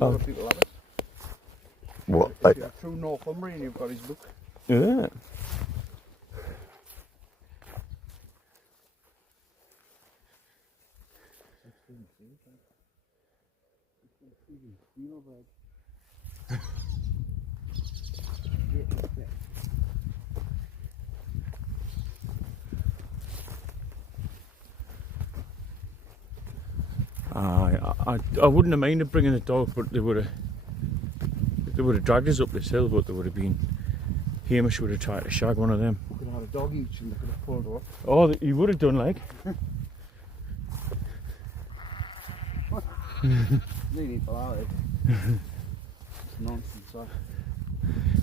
A lot of people have it. What? If you're through Northumbrian, you've got his book. Yeah. I wouldn't have minded bringing a dog, but they would have dragged us up this hill, but they would have been. Hamish would have tried to shag one of them. We could have had a dog each and they could have pulled off. Oh, he would have done like. They need to allow it. It's nonsense, that.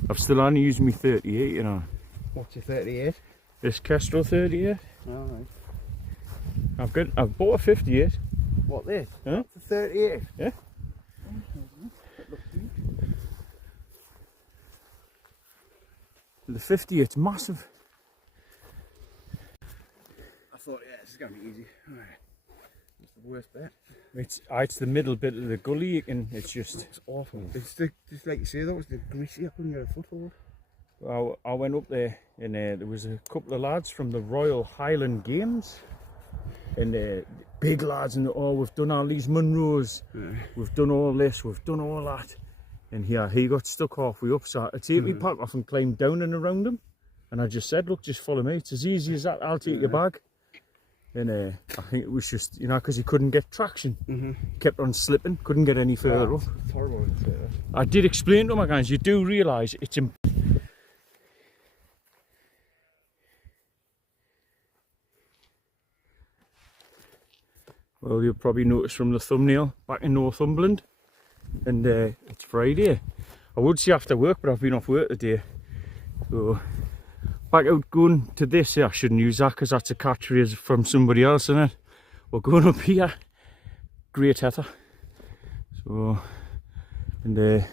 I've still only used me 38, you know. What's your 38? This Kestrel 38. Alright. I've bought a 58. What, this? Huh? It's a 38? Yeah. It looks good. The 58's massive. I thought, yeah, this is going to be easy. Alright. It's the worst bit. It's the middle bit of the gully, and it's awful. It's just like you say, that was the greasy. I couldn't get a foothold. I went up there, and there was a couple of lads from the Royal Highland Games, and big lads, and we've done all these Munros, we've done all this, we've done all that, and he got stuck halfway up, so I take me pack off and climbed down and around him, and I just said, look, just follow me, it's as easy as that, I'll take your bag. And I think it was just, because he couldn't get traction. Kept on slipping, couldn't get any further up. It's horrible. I did explain to my guys, you do realise it's well, you'll probably notice from the thumbnail, back in Northumberland, and it's Friday. I would say after work, but I've been off work today. So, back out going to this, I shouldn't use that because that's a catchphrase from somebody else, isn't it? We're going up here, Great Hetha. So, and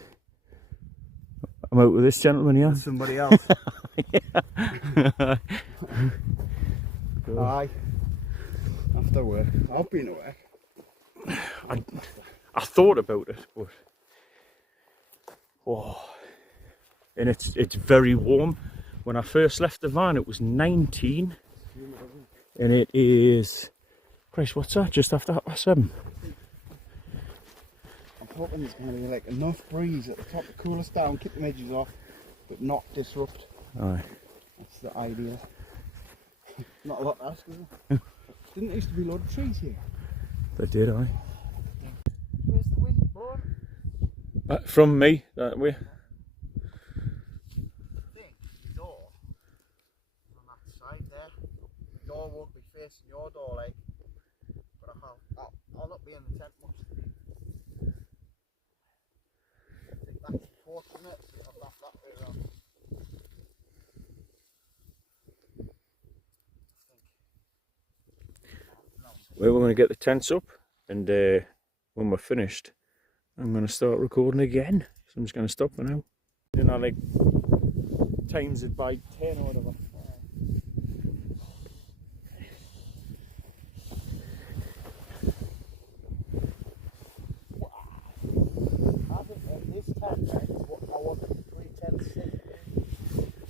I'm out with this gentleman here. Somebody else. Aye. After work. I've been at work. I thought about it, but and it's very warm. When I first left the van, it was 19, and it is, Christ, what's that? Just after 7:30. I'm hoping there's going to be like enough breeze at the top to cool us down, keep the edges off, but not disrupt. Aye. That's the idea. Not a lot to ask, is it? Didn't there used to be a lot of trees here? They did, aye. Where's the wind blowing? From me, that way. I think the door is on that side there. The door won't be facing your door, like, but I'll not be in the tent much. I think that's fortunate to have that way around. Well, we're going to get the tents up, and when we're finished, I'm going to start recording again. So I'm just going to stop for now. And I like times it by 10 or whatever. I think this tent, right, is what I want the 3 tents to see.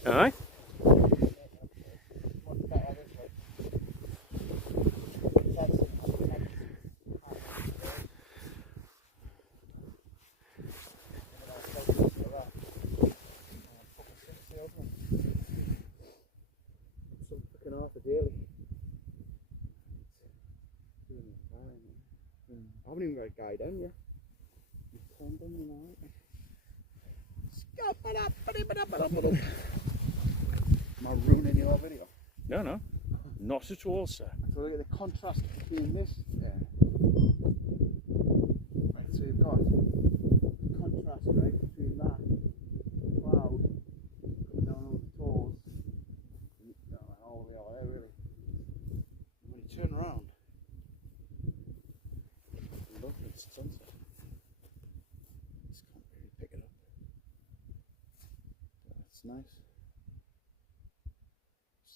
Aye. I haven't even got a guide on yet. You've turned on me now. Am I ruining your video? No. Not at all, sir. So look at the contrast between this. Yeah. Right, so you've got contrast, right, between that cloud coming down over the tolls. All the way out there, really. And when you turn around, look, it's sunset. Just can't really pick it up. That's nice.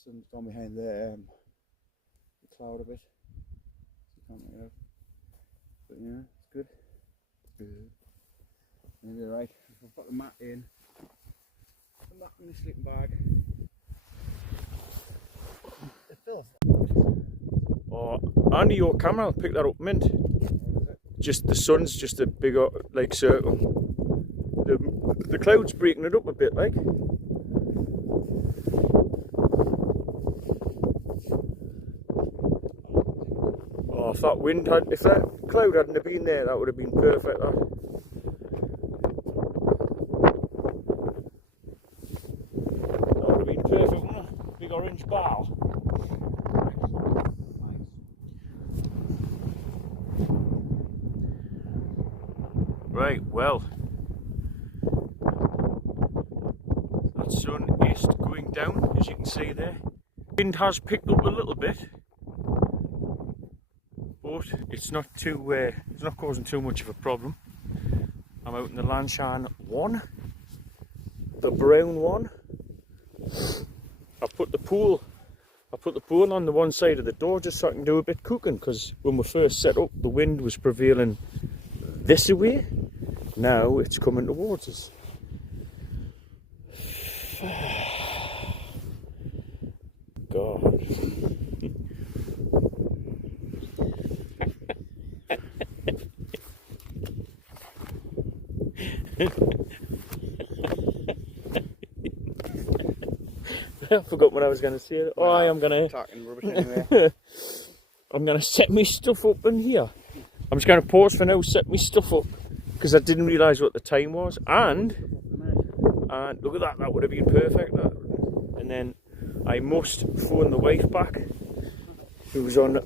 Sun's gone behind the cloud a bit. So you can't make it out. But yeah, it's good. Maybe right. If I put the mat in the sleeping bag. It feels. Oh, Andy, your camera will pick that up, mint. Just the sun's just a big like circle. The clouds breaking it up a bit, like. Oh, if that wind had, if that cloud hadn't have been there, that would have been perfect. That. That would have been perfect, wouldn't it? Big orange bow. Right, well, that sun is going down, as you can see there. Wind has picked up a little bit, but it's not too. It's not causing too much of a problem. I'm out in the Lanshan 1, the brown one. I put the pool on the one side of the door just so I can do a bit cooking, because when we first set up, the wind was prevailing this way. Now it's coming towards us. God. I forgot what I was going to say. Oh, I am going to... Talking rubbish anyway. I'm going to set my stuff up in here. I'm just going to pause for now, set my stuff up, because I didn't realise what the time was. And look at that, that would have been perfect. That. And then I must phone the wife back, who's on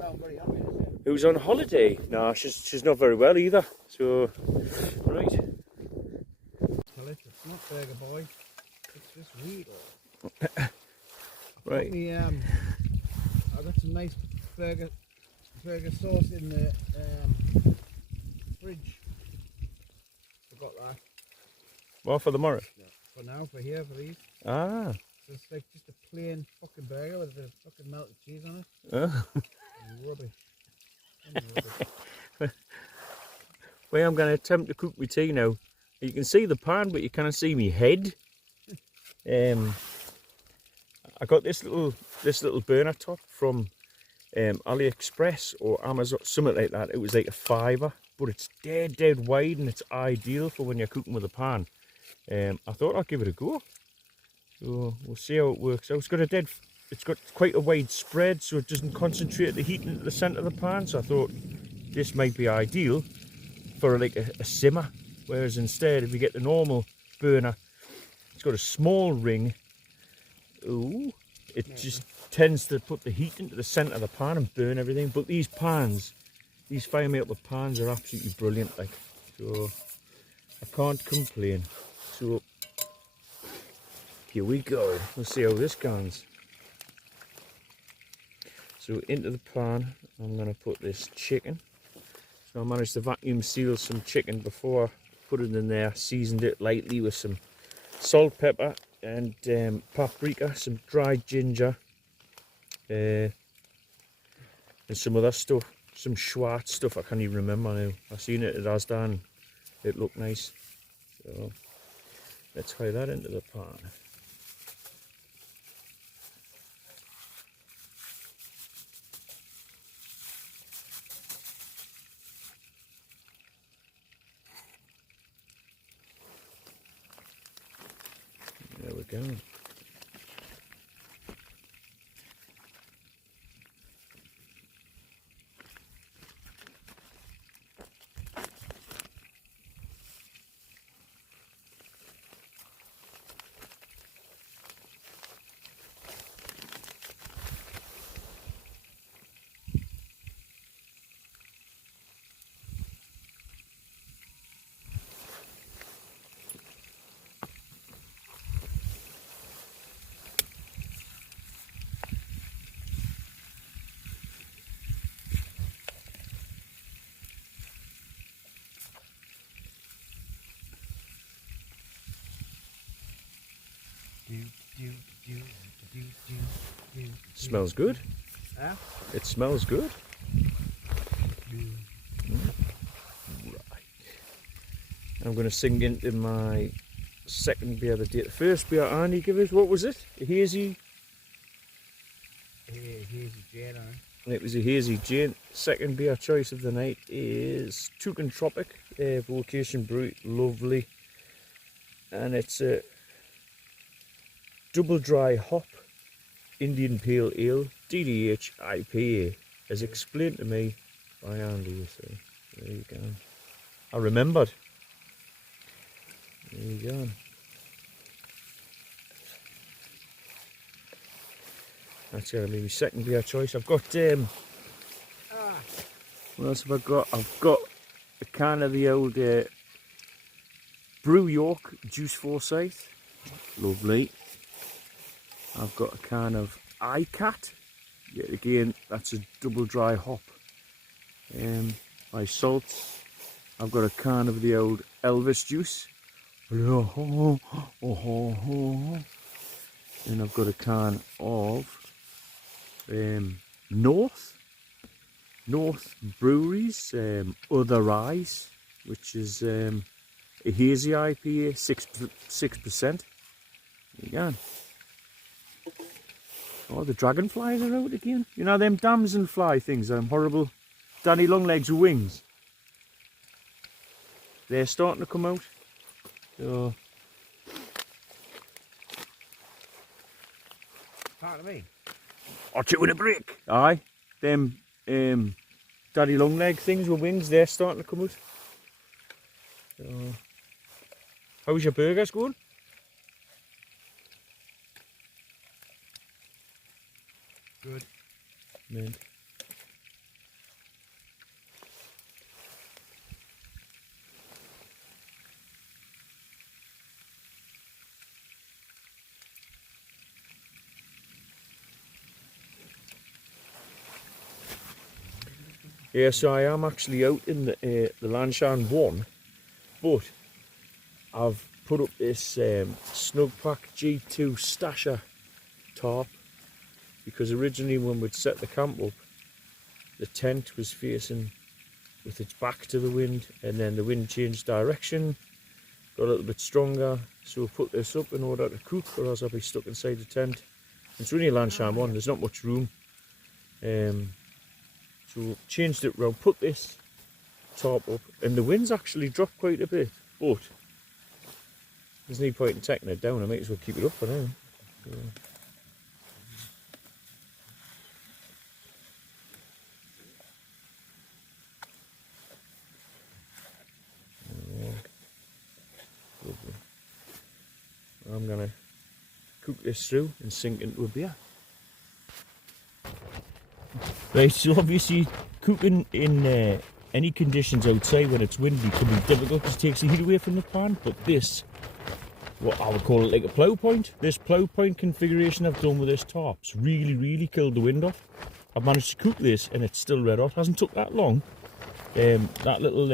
holiday. No, she's not very well either. So, right. Well, it's not Burger Boy. It's just Wheatle. Right. I got some nice burger sauce in the fridge. Forgot that. Well, for the morrow. Yeah. For now, for here, for these. Ah. So it's like just a plain fucking burger with a bit of fucking melted cheese on it. Oh. Rubbish. Well, I'm going to attempt to cook my tea now. You can see the pan, but you can't see me head. I got this little burner top from AliExpress or Amazon, something like that. It was like a £5, but it's dead wide and it's ideal for when you're cooking with a pan. I thought I'd give it a go. So we'll see how it works out. It's got quite a wide spread, so it doesn't concentrate the heat into the centre of the pan. So I thought this might be ideal for like a simmer. Whereas instead, if you get the normal burner, it's got a small ring. Ooh, it just tends to put the heat into the centre of the pan and burn everything. But these pans, these fire maple pans are absolutely brilliant. Like, so I can't complain. So here we go. Let's see how this goes. So into the pan, I'm going to put this chicken. So I managed to vacuum seal some chicken before I put it in there. Seasoned it lightly with some salt, pepper, and paprika, some dried ginger, and some other stuff, some Schwartz stuff. I can't even remember now. I seen it at Asda and it looked nice. So let's fry that into the pan. There we go. Smells good. Yeah? It smells good. Right. I'm going to sink into my second beer of the day. The first beer Andy gave us, what was it? A hazy? Hazy Jane, It was a hazy Jane. Second beer choice of the night is Toucan Tropic, Vocation Brewery, lovely. And it's a double dry hop Indian Pale Ale, DDH IPA, as explained to me by Andy. So there you go. I remembered. There you go. That's going to be my second beer choice. I've got, what else have I got? I've got a can of the old Brew York Juice Forsyth. Lovely. I've got a can of iCat. Yet again, that's a double dry hop. By Salts. I've got a can of the old Elvis Juice. And I've got a can of North Breweries Other Eyes, which is a hazy IPA, 6%. There you go. Oh, the dragonflies are out again. You know them damson fly things, them horrible Danny Longlegs with wings. They're starting to come out. So Pardon me. Or chewing a brick. Aye. Them daddy long leg things with wings, they're starting to come out. So, how's your burgers going? Good. Mint. Yeah, so I am actually out in the Lanshan 1, but I've put up this Snugpack G2 Stasher tarp, because originally when we'd set the camp up, the tent was facing with its back to the wind, and then the wind changed direction, got a little bit stronger, so we put this up in order to cook, or else I'll be stuck inside the tent. It's really a Lanshan 1, there's not much room. So changed it round, put this tarp up, and the wind's actually dropped quite a bit, but there's no point in taking it down. I might as well keep it up for now. I'm gonna cook this through and sink into a beer. Right, so obviously cooking in any conditions outside when it's windy can be difficult because it takes the heat away from the pan, but this, what I would call it like a plough point, this plough point configuration I've done with this tarp's really killed the wind off. I've managed to cook this and it's still red hot, hasn't took that long. That little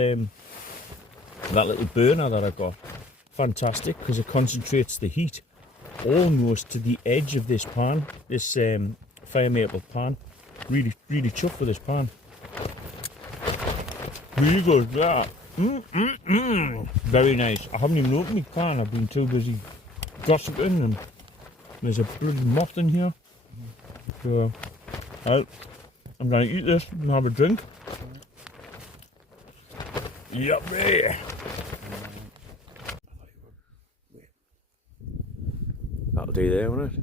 burner that I've got, fantastic, because it concentrates the heat almost to the edge of this pan, this fire maple pan. Really chuffed with this pan. Really good, yeah. Very nice. I haven't even opened my pan, I've been too busy gossiping, and there's a bloody moth in here. So, right, I'm going to eat this and have a drink. Yuppie! That'll do there, won't it?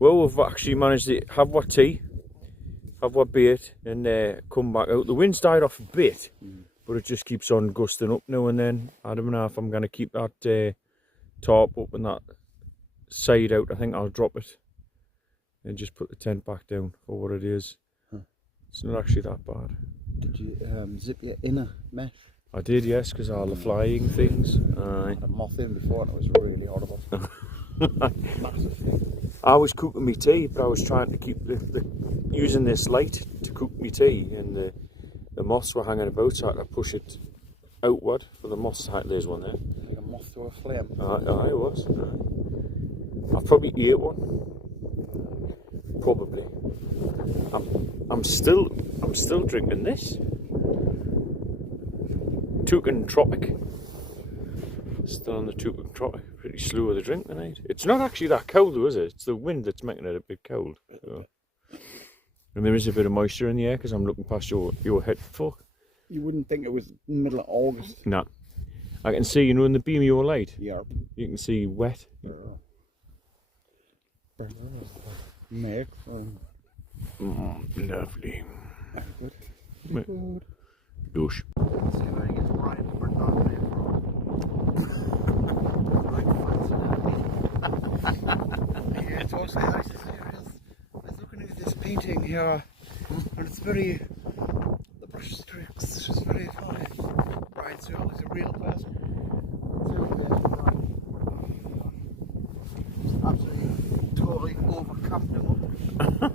Well, we've actually managed to have our tea, have our bait, and come back out. The wind's died off a bit, but it just keeps on gusting up now and then. I don't know if I'm going to keep that tarp up and that side out. I think I'll drop it and just put the tent back down for what it is. It's not actually that bad. Did you zip your inner mesh? I did, yes, because all the flying things. I had a moth in before and it was really horrible. Massive thing. I was cooking my tea, but I was trying to keep using this light to cook my tea, and the moths were hanging about, so I had to push it outward for the moths. There's one there. Like a moth to a flame. It was. I've probably ate one. Probably. I'm still drinking this Toucan Tropic. Still on the tube and trot. Pretty slow with the drink tonight. It's not actually that cold though, is it? It's the wind that's making it a bit cold. So. And there is a bit of moisture in the air because I'm looking past your head fork. You wouldn't think it was middle of August. Nah. I can see, you know, in the beam of your light. Yeah. You can see wet. Mate. Lovely. Good. Good. Douche. See where he gets right, but not right. Yeah, it's also nice to see. I was looking at this painting here, and it's very. The brush strokes is just very fine. Brian Searle is a real person. Just absolutely, totally overcamped him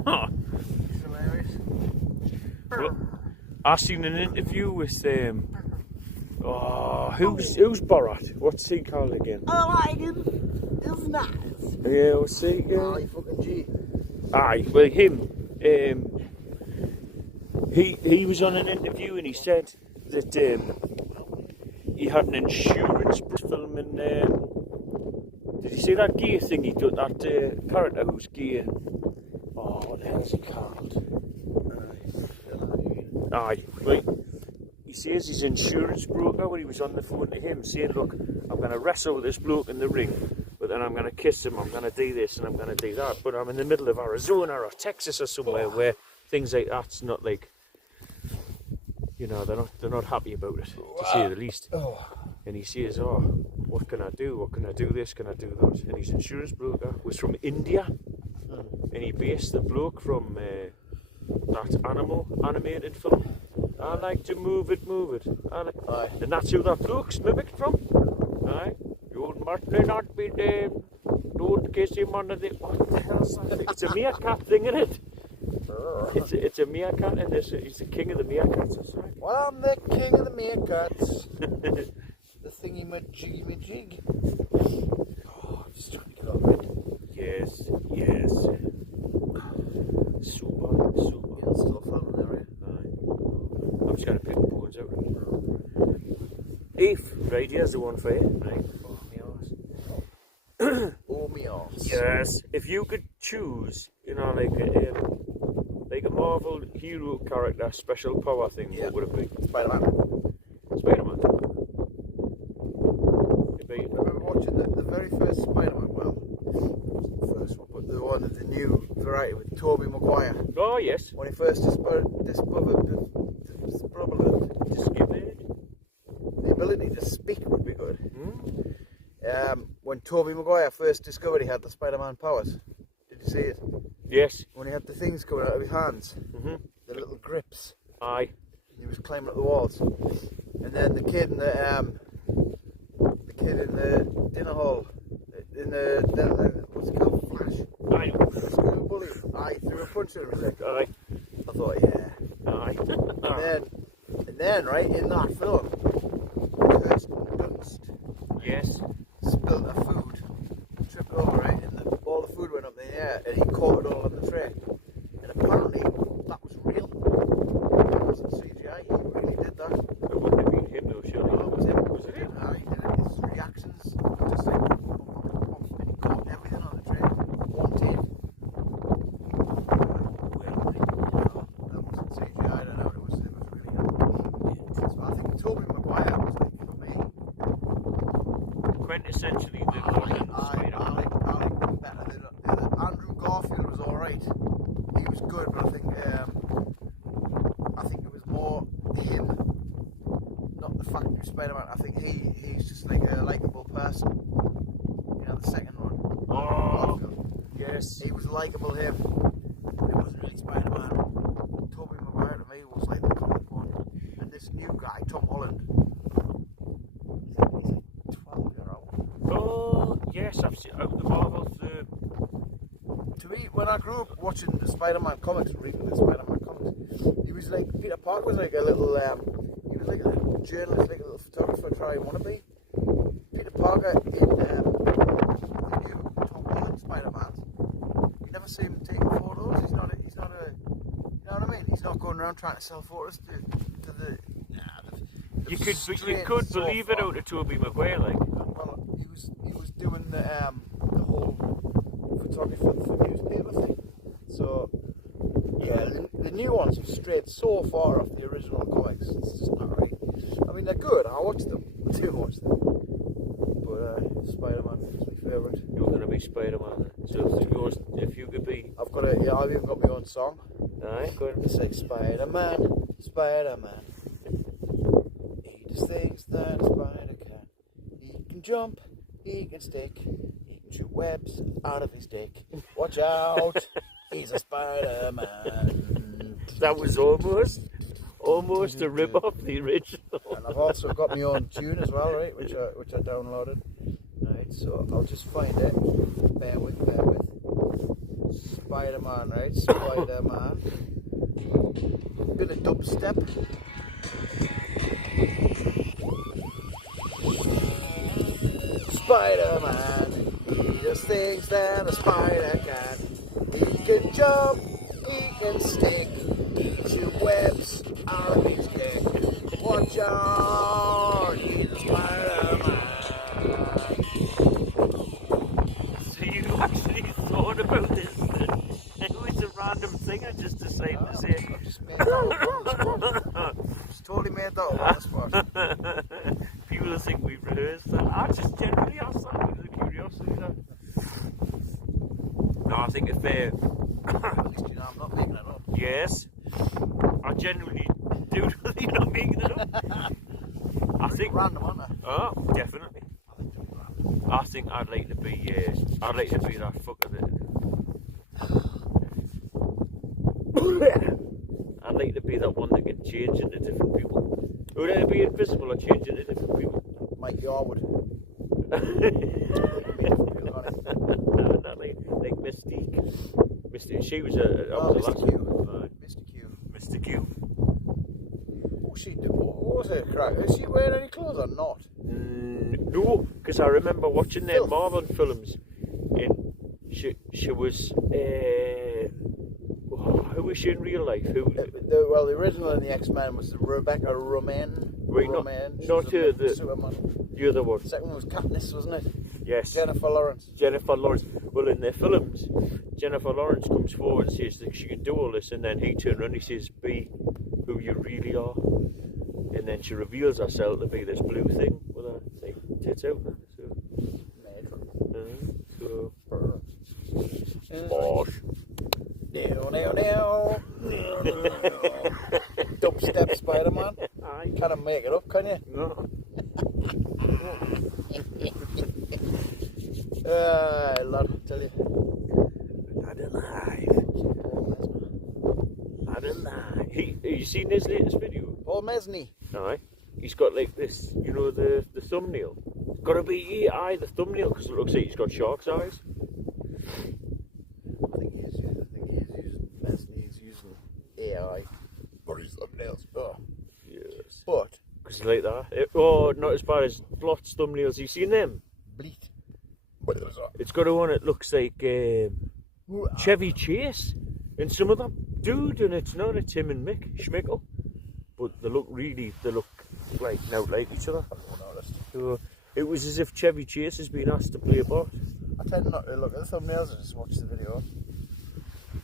up. It's hilarious. Well, I seen an interview with who's Borat? What's he called again? I like him. It's nice. Yeah, what's he? Oh, fucking G. Aye, well him. He was on an interview and he said that he had an insurance film in. Did you see that gear thing he did? That character who's gear. Oh, what the hell's he called? Aye, right. He says his insurance broker when he was on the phone to him saying, look, I'm going to wrestle with this bloke in the ring, but then I'm going to kiss him, I'm going to do this and I'm going to do that. But I'm in the middle of Arizona or Texas or somewhere where things like that's not like, you know, they're not happy about it, to say the least. And he says, oh, what can I do? What can I do this? Can I do that? And his insurance broker was from India, and he based the bloke from that animated film. I like to move it. Aye. And that's who that bloke's mimicked from. Aye. You must not be there. Don't kiss him under the. What the hell's that? It's a meerkat thing, isn't it? It's a meerkat, and he's the king of the meerkats. That's right. Well, I'm the king of the meerkats. The thingy majig. Oh, I'm just trying to get over it. Yes. Super. Yeah, still filming there, right? Aye. I'm just going to pick the boards out. If, right, here's the one for you. Right. Oh, me arse. Yes. If you could choose, you know, like a Marvel hero character special power thing, what would it be? Spider-Man. Spider-Man. I remember watching the very first Spider-Man, well, the first one, but the one of the new variety with Tobey Maguire. Oh, yes. When he first discovered the ability to speak would be good. When Tobey Maguire first discovered he had the Spider-Man powers, did you see it? Yes. When he had the things coming out of his hands, the little grips. Aye. And he was climbing up the walls, and then the kid in the dinner hall, in the what's it called, Flash. I know. The school bully. Aye, threw a punch in his leg. Aye. I thought, yeah. Aye. And then, right in that film, Kirsten Dunst. Yes. Spilled her food, tripped over it, and all the food went up in the air, and he caught it all on the tray. And apparently, that was real. That wasn't CGI. He really did that. It wouldn't have been him though, surely. No, it was him. Was it him? Aye, and his reactions, just like, and he caught everything on the tray. One take. That wasn't CGI. I don't know. It was really good. So I think Tobey Maguire was like, for me. Quintessentially the I like him better than Andrew Garfield was alright. He was good, but I think it was more him, not the fact that Spider-Man. I think he's just like a likeable person. You know, the second one. Oh, Garfield. yes. He was likeable him. But it wasn't really Spider-Man. Tobey Maguire to me was like the comic one. And this new guy, Tom Holland. He's like 12-year-old. Oh, yes, I've seen the Marvel. To me, when I grew up watching the Spider-Man comics, reading the Spider-Man comics, he was like, Peter Parker was like a little, he was like a little journalist, like a little photographer trying wannabe. Peter Parker in the new Tom Holland Spider-Man, you never see him taking photos. He's not a, you know what I mean? He's not going around trying to sell photos to the You could believe it out of Tobey Maguire, like. Well, the whole photography for newspaper thing. So yeah, the new ones have strayed so far off the original comics. It's just not right. I mean, they're good. I watch them. I do watch them. But Spider-Man is my favourite. You're going to be Spider-Man. So if you could be... I've even got my own song. Aye, go on. It's like Spider-Man, Spider-Man. He does things that a spider can. He can jump, he can stick, he can shoot webs out of his dick. Watch out, he's a Spider-Man. That was almost a rip off the original. And I've also got my own tune as well, right, which I downloaded. Right, so I'll just find it. Bear with. Spider-Man, right? Spider-Man. Bit of dubstep. Spider-Man, he does things that a spider can. He can jump, he can stick, he can shoot webs out of his dick. Watch out, he's a Spider-Man. So you actually thought about this then? It was a random thing I just decided to say. I've just made that up on the spot. Just totally made that up on the spot. People think we've rehearsed that. I just generally ask that out of curiosity. No, I think if At least you know I'm not making it up. yes, I genuinely do think you're not making it up. I think Random, aren't I? oh, definitely. I think I'd like to be that fucker that I'd like to be that one that can change into different people. Would it be invisible or change into different people? Mike Yarwood. Not like Mystique. She was a Mr. Q. Mr. Q. Mr. Q. What she do? What was her crack? Is she wearing any clothes or not? No, because I remember watching their Marvel films. And she was. Who was she in real life? The original in the X-Men was Rebecca Romaine. Wait, not her, the other one. The second one was Katniss, wasn't it? Yes. Jennifer Lawrence. Well, in their films, Jennifer Lawrence comes forward and says that she can do all this, and then he turns around and he says, "Be who you really are," and then she reveals herself to be this blue thing with her like tits out. Bosh. Dubstep Spider-Man. Aye. Kind of make it up, can you? No. Lad, I tell you. Lad alive. Have you seen his latest video? Paul Mesney. Aye. He's got like this, you know, the thumbnail. It's got to be AI, the thumbnail, because it looks like he's got shark's eyes. I think he is using Mesney. He's using AI for his thumbnails. Oh. Yes. But because he's like that. Not as bad as Blot's thumbnails. You seen them? bleak. It's got one that looks like Chevy Chase and some other dude, and it's not. It's him and Mick Schmickel, but they look like each other. So it was as if Chevy Chase has been asked to play a part. I tend not to look at the thumbnails, I just watch the video.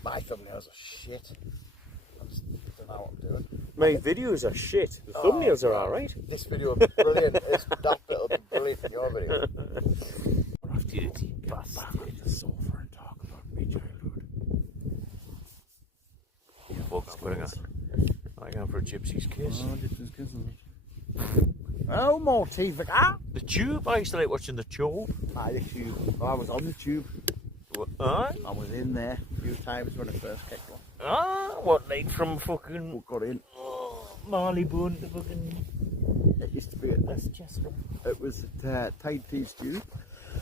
My thumbnails are shit. I just don't know what I'm doing. My videos are shit. The thumbnails are alright. This video will be brilliant. This daft bit will be brilliant in your video. The sofa and talk about my childhood. I'm going for a gypsy's kiss. Oh, more teeth. The Tube. I used to like watching the Tube. The Tube. I was on the Tube. Aye. I was in there a few times when it first kicked off. What, like from fucking... What got in? Marleybone to fucking... It used to be at Westchester. It was at Tide Tea Stew.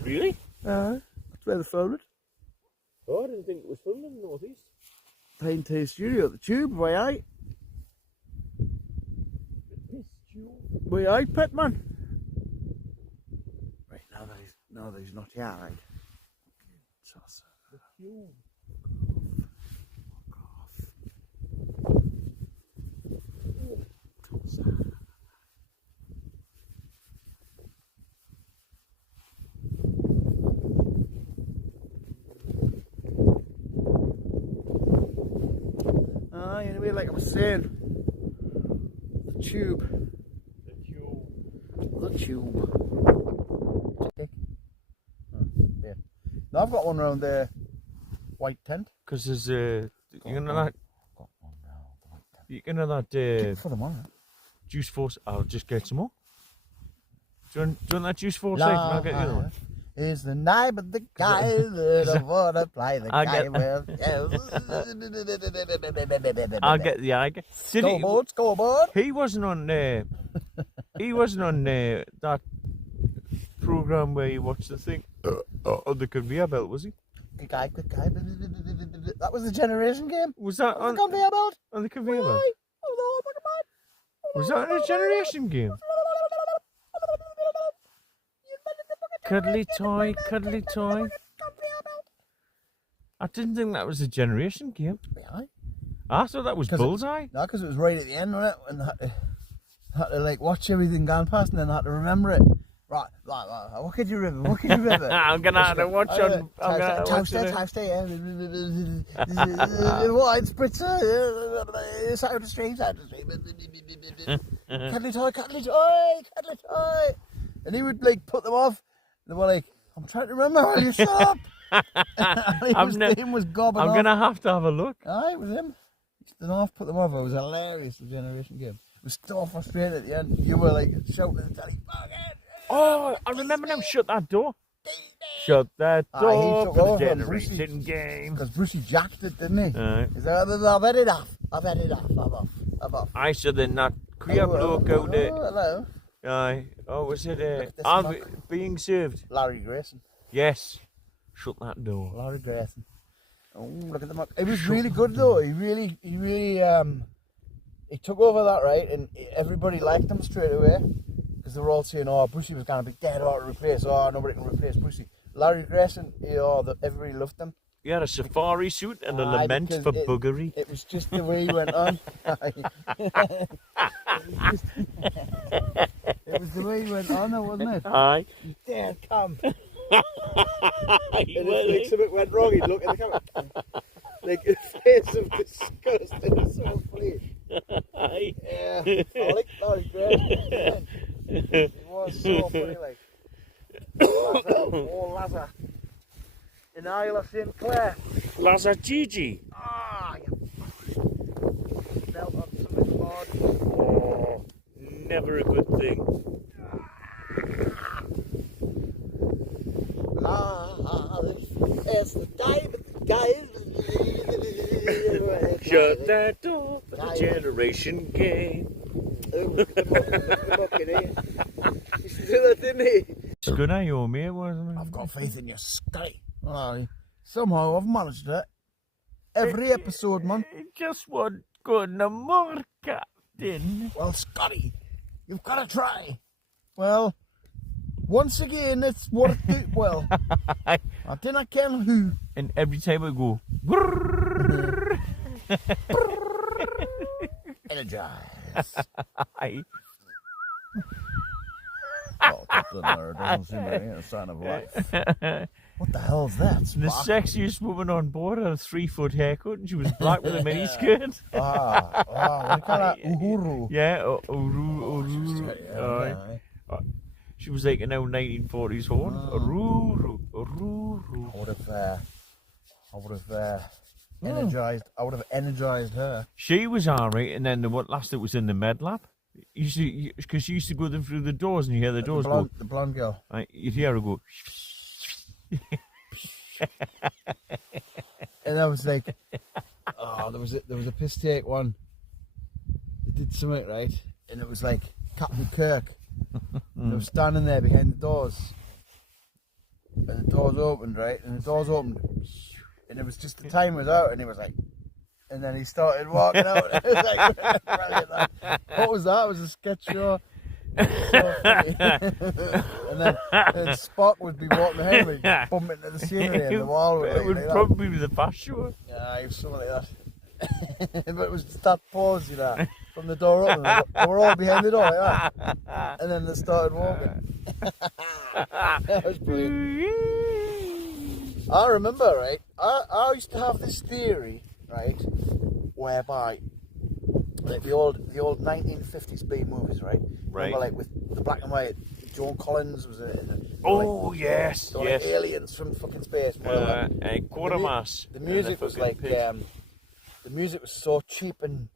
Really? That's where they filmed it. Oh, I didn't think it was filmed in the North East. Tide Tea Studio at the Tube, way out. Way out, Pitman. Right, now that he's not here, right? The Tube. anyway, like I was saying. The tube. The tube. Yeah. Now I've got one around the white tent. Because there's you know that. You know that For tomorrow. juice force. I'll just get some more. Do you want that juice force safe? And I'll get the other one. Is the name of the guy that I want to play the game with. I'll get the eye. Scoreboard. He wasn't on he wasn't on that program where you watch the thing on the conveyor belt, was he? Good guy. That was the generation game. Was that on the conveyor belt? On the conveyor belt? Was that in a generation game? Cuddly toy, cuddly toy. I didn't think that was a generation game. I thought that was Bullseye. No, because it was right at the end, wasn't it? And had to like watch everything going past, and then had to remember it. Right. What could you remember? I'm gonna have to watch on. Toaster, wine spritzer, soda stream. Cuddly toy. And he would like put them off. They were like, I'm trying to remember how you shut up. His name was gobbing off. I'm gonna have to have a look. Aye, it was him. He stood off, put them off. It was hilarious, the generation game. It was so frustrating at the end. You were like shouting at the telly, oh, I remember now. Shut that door. Shut that door for the generation game. Because Brucey jacked it, didn't he? Aye. He said, I've had it off. I'm off. I said then that queer bloke out there. Hello. Aye. Oh, was it being served? Larry Grayson. Yes. Shut that door. Larry Grayson. Oh, look at the muck. It was really good though. He really he took over that, right? And everybody liked him straight away. Because they were all saying, oh, Brucey was going to be dead hard to replace. Oh, nobody can replace Brucey. Larry Grayson, everybody loved him. He had a safari suit and a lament for buggery. It was just the way he went on. It was the way he went on, wasn't it? Aye. Dad, come. And if like, something went wrong, he'd look at the camera. Like a face of disgust. It was so funny. Aye. Yeah. I like Larry Grayson. It was so funny, like. Oh, Lazar. In Isle of St. Clair. Lazar Gigi. Ah, you belt on something hard. Oh, never a good thing. It's the diamond guys. Shut that door for the generation game. Look at the bucket here. He should do that, didn't he? It's good, eh, your mate, wasn't it? I've got faith in your Scotty. Oh, somehow I've managed it. Every episode, man. It just wasn't good no more, Captain. Well, Scotty, you've got to try. Well, once again, it's worked out well. I didn't care who. And every time I go, energize. Aye. Oh, there doesn't seem to be a sign of life. What the hell's that? The sexiest woman on board had a 3-foot haircut and she was black with a miniskirt. What do you call that? Uhuru. Yeah, Uhuru. Aye. She was like an old 1940s horn. Uhuru. I would have energized her. She was alright, and then the last that was in the med lab. Because she used to go through the doors and you hear the doors go. The blonde girl. You'd hear her go. And I was like, oh, there was a piss take one. They did something right, and it was like Captain Kirk. And I was standing there behind the doors, and the doors opened, right, and the doors opened, and it was just the time was out, and he was like. And then he started walking out. It was like, brilliant. What was that? It was a sketch show. So funny. and then Spock would be walking ahead and he'd bump into the scenery and the wall. It would probably be the fast show. Yeah, it was something like that. But it was just that pause, you know, from the door open. They were all behind the door like that. And then they started walking. That was brilliant. I remember, right? I used to have this theory. Right, whereby like the old 1950s B movies, right? Right. Remember, like with the black and white. Joan Collins was in it. Oh, yes, like yes. aliens from fucking space. Whatever. Quartermass. The music was like the music was so cheap, and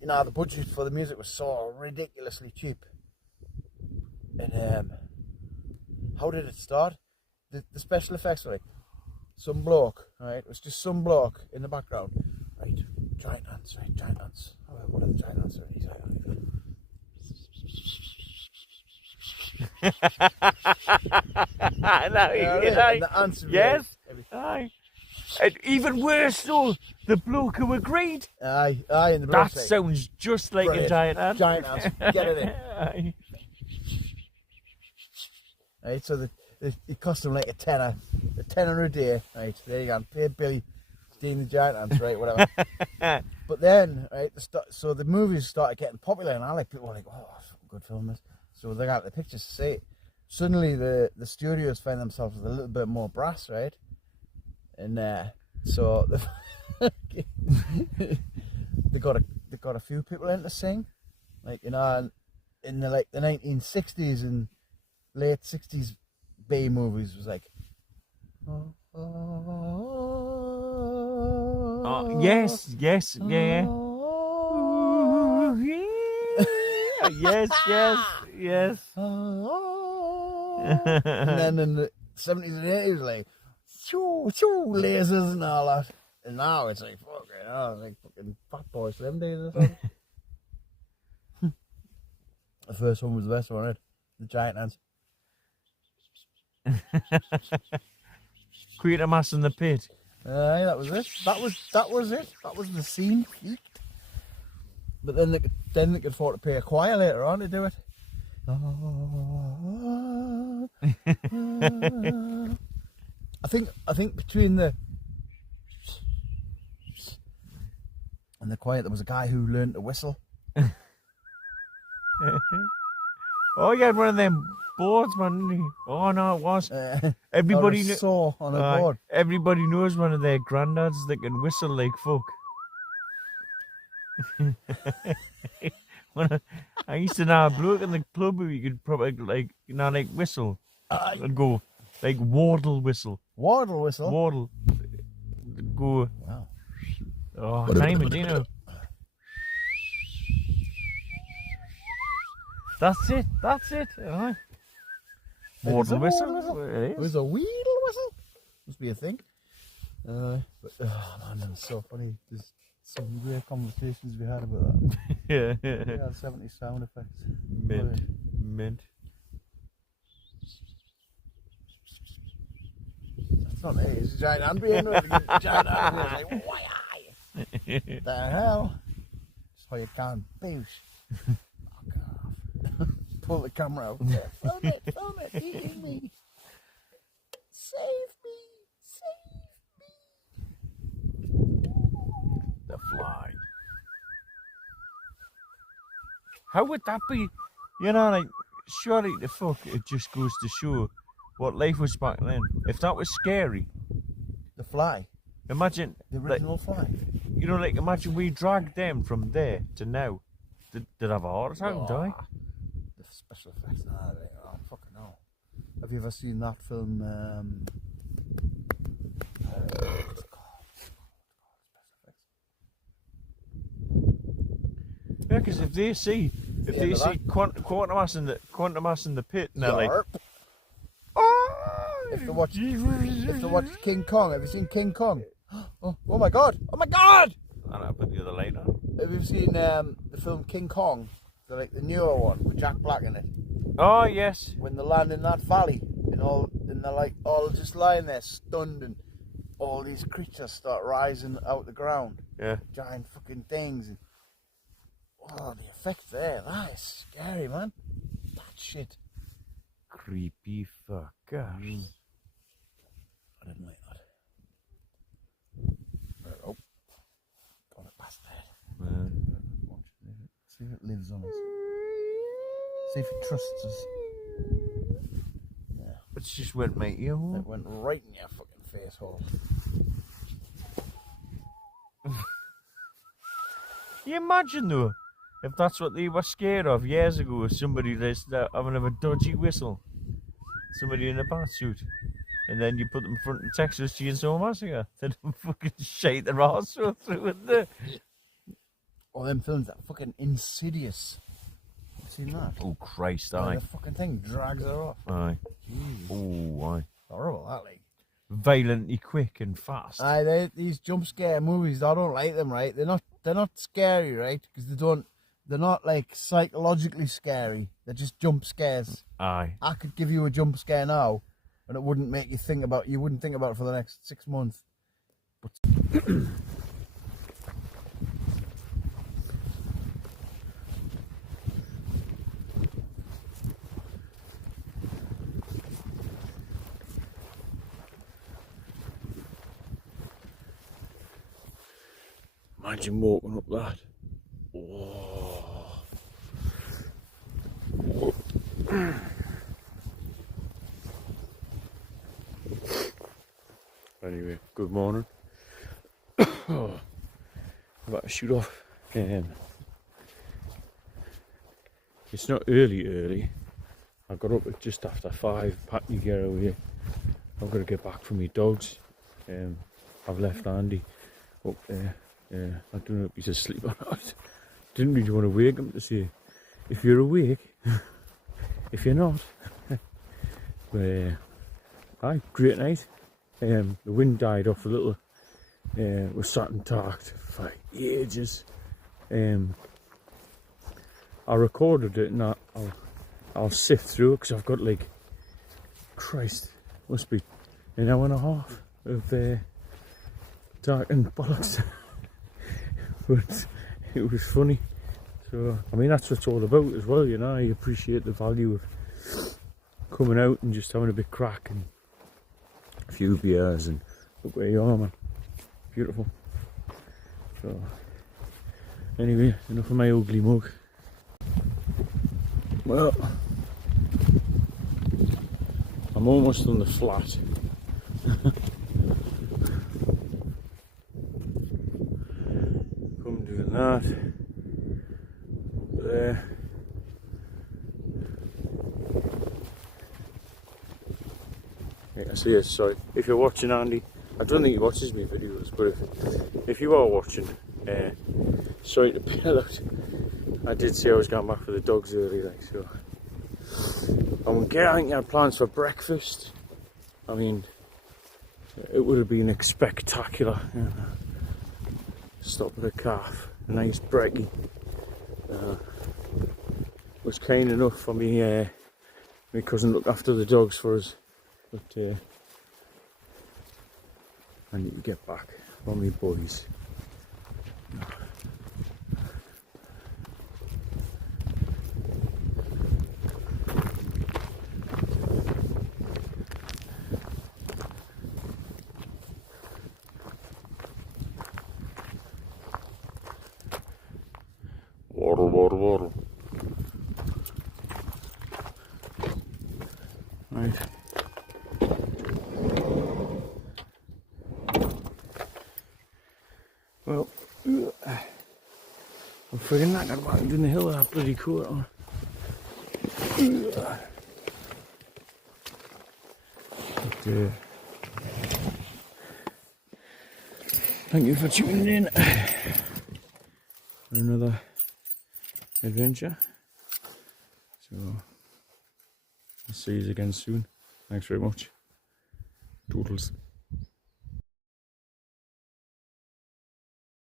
you know the budget for the music was so ridiculously cheap. And how did it start? The special effects were like some bloke, right? It was just some bloke in the background, right? Giant ants, right? Giant ants. What are the giant ants? He's like, and the ants. Yes. Aye. And even worse though, the bloke who agreed. Aye, and the that sounds just like a giant ant. Giant ants, get it in. Aye. Right, so it cost them like a tenner a day. Right, there you go. Pay Billy, steam the giant ants, right, whatever. But then, right, so the movies started getting popular, and people were like, oh, that's a good film, this. So they got the pictures to see it. Suddenly, the studios find themselves with a little bit more brass, right? And so they got a few people in to sing, like, you know, in the 1960s and late 60s B movies was like, yes, yeah. yes. And then in the 70s and 80s, like, shoo, lasers and all that. And now it's like, like fucking Fat Boy Slim days or something. The first one was the best one, right? The giant ants. Quatermass in the pit. That was it. That was it. That was the scene. But then they could afford to pay a choir later on to do it. I think between the and the choir there was a guy who learned to whistle. Oh, he had one of them boards, man, didn't he? Oh no, it was. Everybody saw on a board. Everybody knows one of their granddads that can whistle like fuck. I used to know a bloke in the club who you could probably like whistle and go like Wardle whistle. Wardle whistle. Wardle. Go. Wow. Oh, I can't even do you know. That's it. Aye. Wardle whistle. It was a wheedle whistle. Must be a thing. But oh man, it was so funny. There's some great conversations we had about that. Yeah. We had 70 sound effects. Mint. That's not it. It's a giant ant being giant ant. Like, why? The hell? That's how you can't boosh. Pull the camera out. Film it, eating me. Save me. The fly. How would that be? You know, like, surely the fuck, it just goes to show what life was back then. If that was scary. The fly. Imagine. The original fly. You know, like, imagine we dragged them from there to now. They'd have a heart attack and die. The special effects. Oh, fucking hell. Have you ever seen that film? Yeah, because if they see Quantum Mass in the pit, and they're like, oh, if they watch King Kong, have you seen King Kong? Oh my god! And I put the other light on. Have you seen the film King Kong? The newer one with Jack Black in it. Oh yes. When they land in that valley, and they're like all just lying there stunned, and all these creatures start rising out the ground. Yeah. Giant fucking things. And, oh, the effects there, that is scary, man. That shit. Creepy fucker. I didn't like that. Oh, got it past there. See if it lives on us. See if it trusts us. Yeah. It just went my ear hole. It went right in your fucking face hole. you imagine though, if that's what they were scared of years ago, somebody that's having a dodgy whistle, somebody in a batsuit, and then you put them in front of Texas Chainsaw Massacre, they'd fucking shake their arse through it there. Or them films that fucking Insidious. You seen that? Oh Christ, Where aye. the fucking thing drags her off. Aye. Jesus. Oh, aye. Horrible, that, like. Violently quick and fast. Aye, these jump scare movies, I don't like them, right? They're not scary, right? Because they're not like psychologically scary. They're just jump scares. Aye. I could give you a jump scare now, and it wouldn't make you think about. You wouldn't think about it for the next 6 months. But Imagine walking up that. Whoa. Anyway, good morning. I'm about to shoot off. It's not early. I got up at just after 5, packed my gear away. I've got to get back from my dogs. I've left Andy up there. I don't know if he's asleep or not. Didn't really want to wake him to say, if you're awake, if you're not. But aye, great night. The wind died off a little. We sat and talked for ages. I recorded it and I'll sift through it because I've got like, Christ, must be an hour and a half of talking bollocks. But it was funny. So, I mean, that's what it's all about as well, you know. I appreciate the value of coming out and just having a bit crack and a few beers and look where you are, man. Beautiful. So, anyway, enough of my ugly mug. Well, I'm almost on the flat. Come doing that. There. Yeah, I see it, sorry. If you're watching, Andy, I don't think he watches me videos, but if you are watching, sorry to bail out. I did say I was going back for the dogs early, like, so. I think I had plans for breakfast. I mean, it would have been spectacular. You know. Stop at a calf, a nice brekkie. Was kind enough for me, my cousin looked after the dogs for us, but I need to get back for me boys. Water. Right. Well, I'm friggin' knackered back down the hill with that bloody coat on. But, thank you for tuning in for another adventure. So, I'll see you again soon. Thanks very much. Toodles.